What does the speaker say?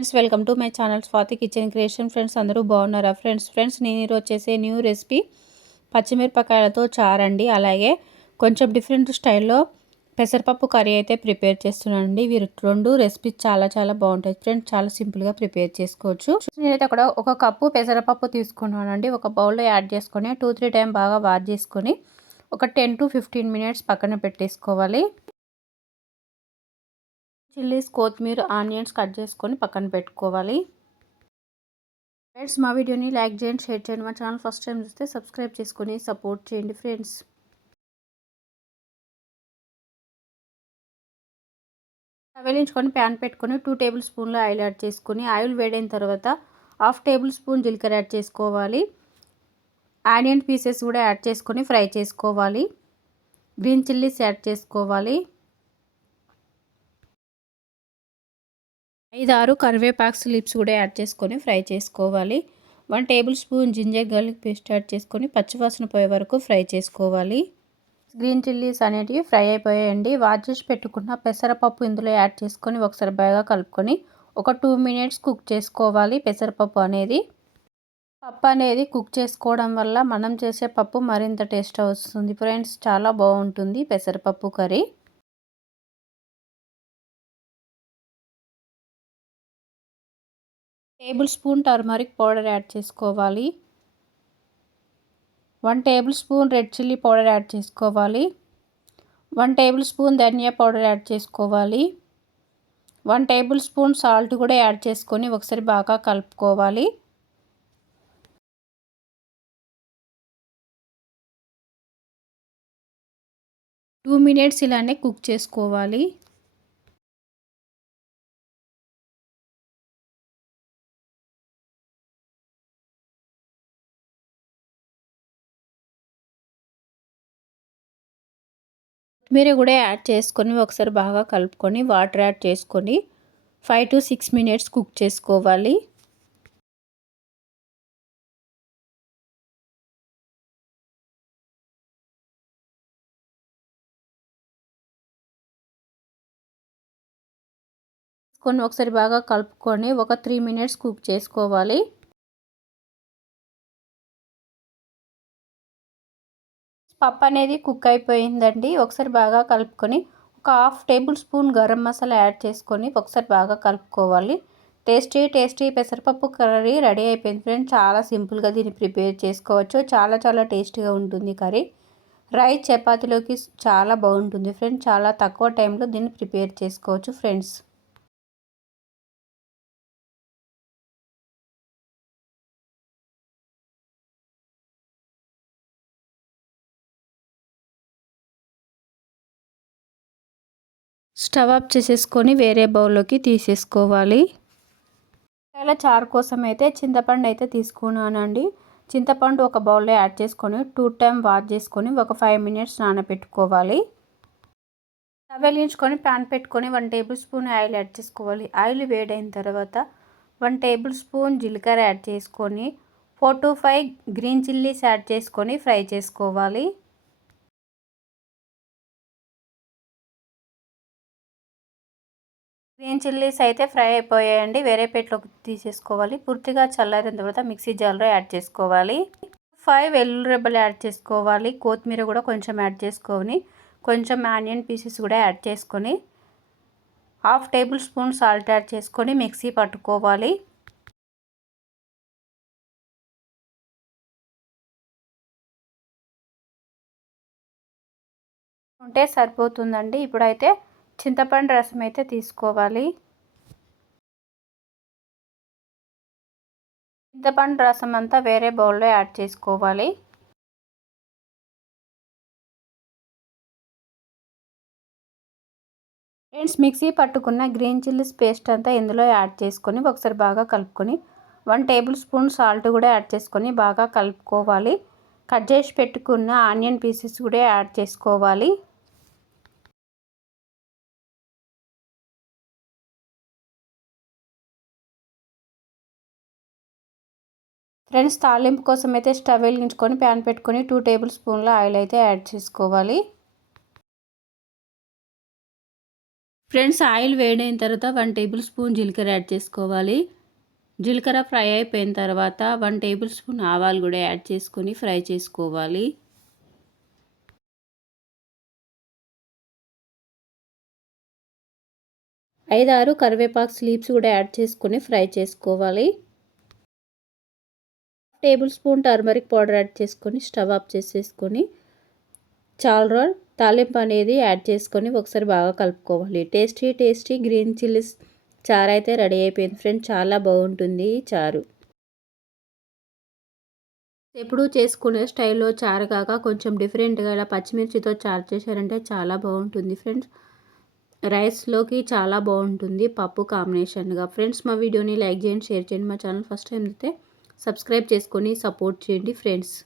Friends welcome to my channel Swathi kitchen creation. Friends అందరూ బాగున్నారా? Friends నేను ఈరోజు చేసే న్యూ రెసిపీ పచ్చిమిరపకాయలతో చారండి. అలాగే కొంచెం డిఫరెంట్ స్టైల్లో పెసరపప్పు కర్రీ అయితే ప్రిపేర్ చేస్తున్నానండి. ఇవి రెండు రెసిపీస్ చాలా బాగుంటాయి ఫ్రెండ్స్. చాలా సింపుల్గా ప్రిపేర్ చేసుకోవచ్చు. నేనైతే అక్కడ ఒక కప్పు పెసరపప్పు తీసుకున్నానండి. ఒక బౌల్లో యాడ్ చేసుకొని 2-3 టైం బాగా వాష్ చేసుకొని ఒక 10 to 15 మినిట్స్ పక్కన పెట్టేసుకోవాలి. చిల్లీస్, కొత్తిమీర, ఆనియన్స్ కట్ చేసుకొని పక్కన పెట్టుకోవాలి. ఫ్రెండ్స్ మా వీడియోని లైక్ చేయండి, షేర్ చేయండి. మా ఛానల్ ఫస్ట్ టైం చూస్తే సబ్స్క్రైబ్ చేసుకొని సపోర్ట్ చేయండి ఫ్రెండ్స్. వెలిగించుకొని ప్యాన్ పెట్టుకొని 2 టేబుల్ స్పూన్ల ఆయిల్ యాడ్ చేసుకొని ఆయిల్ వేడైన తర్వాత 1/2 టేబుల్ స్పూన్ జీలకర్ర యాడ్ చేసుకోవాలి. ఆనియన్ పీసెస్ కూడా యాడ్ చేసుకొని ఫ్రై చేసుకోవాలి. గ్రీన్ చిల్లీస్ యాడ్ చేసుకోవాలి. 5-6 కరివేపాకు లీవ్స్ కూడా యాడ్ చేసుకొని ఫ్రై చేసుకోవాలి. 1 table spoon ginger garlic paste add చేసుకొని పచ్చివాసన పోయే వరకు ఫ్రై చేసుకోవాలి. గ్రీన్ చిల్లీస్ అనేటివి ఫ్రై అయిపోయాయండి. వాష్ చేసి పెట్టుకున్న పెసరపప్పు ఇందులో యాడ్ చేసుకొని ఒకసారి బాగా కలుపుకొని ఒక 2 మినిట్స్ కుక్ చేసుకోవాలి. పెసరపప్పు అనేది కుక్ చేసుకోవడం వల్ల మనం చేసే పప్పు మరింత టేస్ట్ వస్తుంది ఫ్రెండ్స్. చాలా బాగుంటుంది పెసరపప్పు curry. Table spoon turmeric powder add చేసుకోవాలి. 1 table spoon red chilli powder add చేసుకోవాలి. 1 టేబుల్ స్పూన్ ధనియా పౌడర్ యాడ్ చేసుకోవాలి. 1 టేబుల్ స్పూన్ సాల్ట్ కూడా యాడ్ చేసుకొని ఒకసారి బాగా కలుపుకోవాలి. టూ మినిట్స్ ఇలానే కుక్ చేసుకోవాలి. కొత్తిమీర కూడా యాడ్ చేసుకొని ఒకసారి బాగా కలుపుకొని వాటర్ యాడ్ చేసుకొని 5 to 6 మినిట్స్ కుక్ చేసుకోవాలి. ఒకసారి బాగా కలుపుకొని ఒక 3 మినిట్స్ కుక్ చేసుకోవాలి. పప్పు అనేది కుక్ అయిపోయిందండి. ఒకసారి బాగా కలుపుకొని ఒక 1/2 table spoon garam masala add చేసుకొని ఒకసారి బాగా కలుపుకోవాలి. టేస్టీ పెసరపప్పు కర్రీ రెడీ అయిపోయింది ఫ్రెండ్స్. చాలా సింపుల్గా దీన్ని ప్రిపేర్ చేసుకోవచ్చు. చాలా టేస్టీగా ఉంటుంది కర్రీ. రైస్ చపాతీలోకి చాలా బాగుంటుంది ఫ్రెండ్స్. చాలా తక్కువ టైంలో దీన్ని ప్రిపేర్ చేసుకోవచ్చు ఫ్రెండ్స్. స్టవ్ ఆఫ్ చేసేసుకొని వేరే బౌల్లోకి తీసేసుకోవాలి. ఇలా చారు కోసం అయితే చింతపండు అయితే తీసుకున్నానండి. చింతపండు ఒక బౌల్లో యాడ్ చేసుకొని 2 టైం వాష్ చేసుకొని ఒక 5 మినిట్స్ నానబెట్టుకోవాలి. స్టవ్ వెలిగించుకొని ప్యాన్ పెట్టుకొని 1 టేబుల్ స్పూన్ ఆయిల్ యాడ్ చేసుకోవాలి. ఆయిల్ వేడైన తర్వాత 1 టేబుల్ స్పూన్ జీలకర్ర యాడ్ చేసుకొని 4 to 5 గ్రీన్ చిల్లీస్ యాడ్ చేసుకొని ఫ్రై చేసుకోవాలి. గ్రీన్ చిల్లీస్ అయితే ఫ్రై అయిపోయాయండి. వేరే ప్లేట్లోకి తీసేసుకోవాలి. పూర్తిగా చల్లారిన తర్వాత మిక్సీ జార్లో యాడ్ చేసుకోవాలి. 5 వెల్లుల్లి రెబ్బలు యాడ్ చేసుకోవాలి. కొత్తిమీర కూడా కొంచెం యాడ్ చేసుకొని కొంచెం ఆనియన్ పీసెస్ కూడా యాడ్ చేసుకొని 1/2 టేబుల్ స్పూన్ సాల్ట్ యాడ్ చేసుకొని మిక్సీ పట్టుకోవాలి. ఉంటే సరిపోతుందండి. ఇప్పుడైతే చింతపండు రసం అయితే తీసుకోవాలి. చింతపండు రసం అంతా వేరే బౌల్లో యాడ్ చేసుకోవాలి. ఫ్రెండ్స్ మిక్సీ పట్టుకున్న గ్రీన్ చిల్లీస్ పేస్ట్ అంతా ఇందులో యాడ్ చేసుకొని ఒకసారి బాగా కలుపుకొని 1 టేబుల్ స్పూన్ సాల్ట్ కూడా యాడ్ చేసుకొని బాగా కలుపుకోవాలి. కట్ చేసి పెట్టుకున్న ఆనియన్ పీసెస్ కూడా యాడ్ చేసుకోవాలి. ఫ్రెండ్స్ తాలింపు కోసం అయితే స్టవ్ వెలిగించుకొని ప్యాన్ పెట్టుకొని 2 టేబుల్ స్పూన్ల ఆయిల్ అయితే యాడ్ చేసుకోవాలి. ఫ్రెండ్స్ ఆయిల్ వేడైన తర్వాత 1 టేబుల్ స్పూన్ జీలకర్ర యాడ్ చేసుకోవాలి. జీలకర్ర ఫ్రై అయిపోయిన తర్వాత 1 టేబుల్ స్పూన్ ఆవాలు కూడా యాడ్ చేసుకొని ఫ్రై చేసుకోవాలి. 5-6 కరివేపాకు లీవ్స్ కూడా యాడ్ చేసుకొని ఫ్రై చేసుకోవాలి. Table spoon turmeric powder add చేసుకొని స్టవ్ ఆఫ్ చేసేసుకొని చాలు తాలింపు అనేది యాడ్ చేసుకొని ఒకసారి బాగా కలుపుకోవాలి. టేస్టీ గ్రీన్ చిల్లీస్ చారు అయితే రెడీ అయిపోయింది ఫ్రెండ్స్. చాలా బాగుంటుంది ఈ చారు. ఎప్పుడు చేసుకునే స్టైల్లో చారు కాక కొంచెం డిఫరెంట్గా ఇలా పచ్చిమిర్చితో చారు చేశారంటే చాలా బాగుంటుంది ఫ్రెండ్స్. రైస్లోకి చాలా బాగుంటుంది పప్పు కాంబినేషన్గా. ఫ్రెండ్స్ మా వీడియోని లైక్ చేయండి, షేర్ చేయండి. మా ఛానల్ ఫస్ట్ టైం అయితే సబ్స్క్రైబ్ చేసుకొని సపోర్ట్ చేయండి ఫ్రెండ్స్.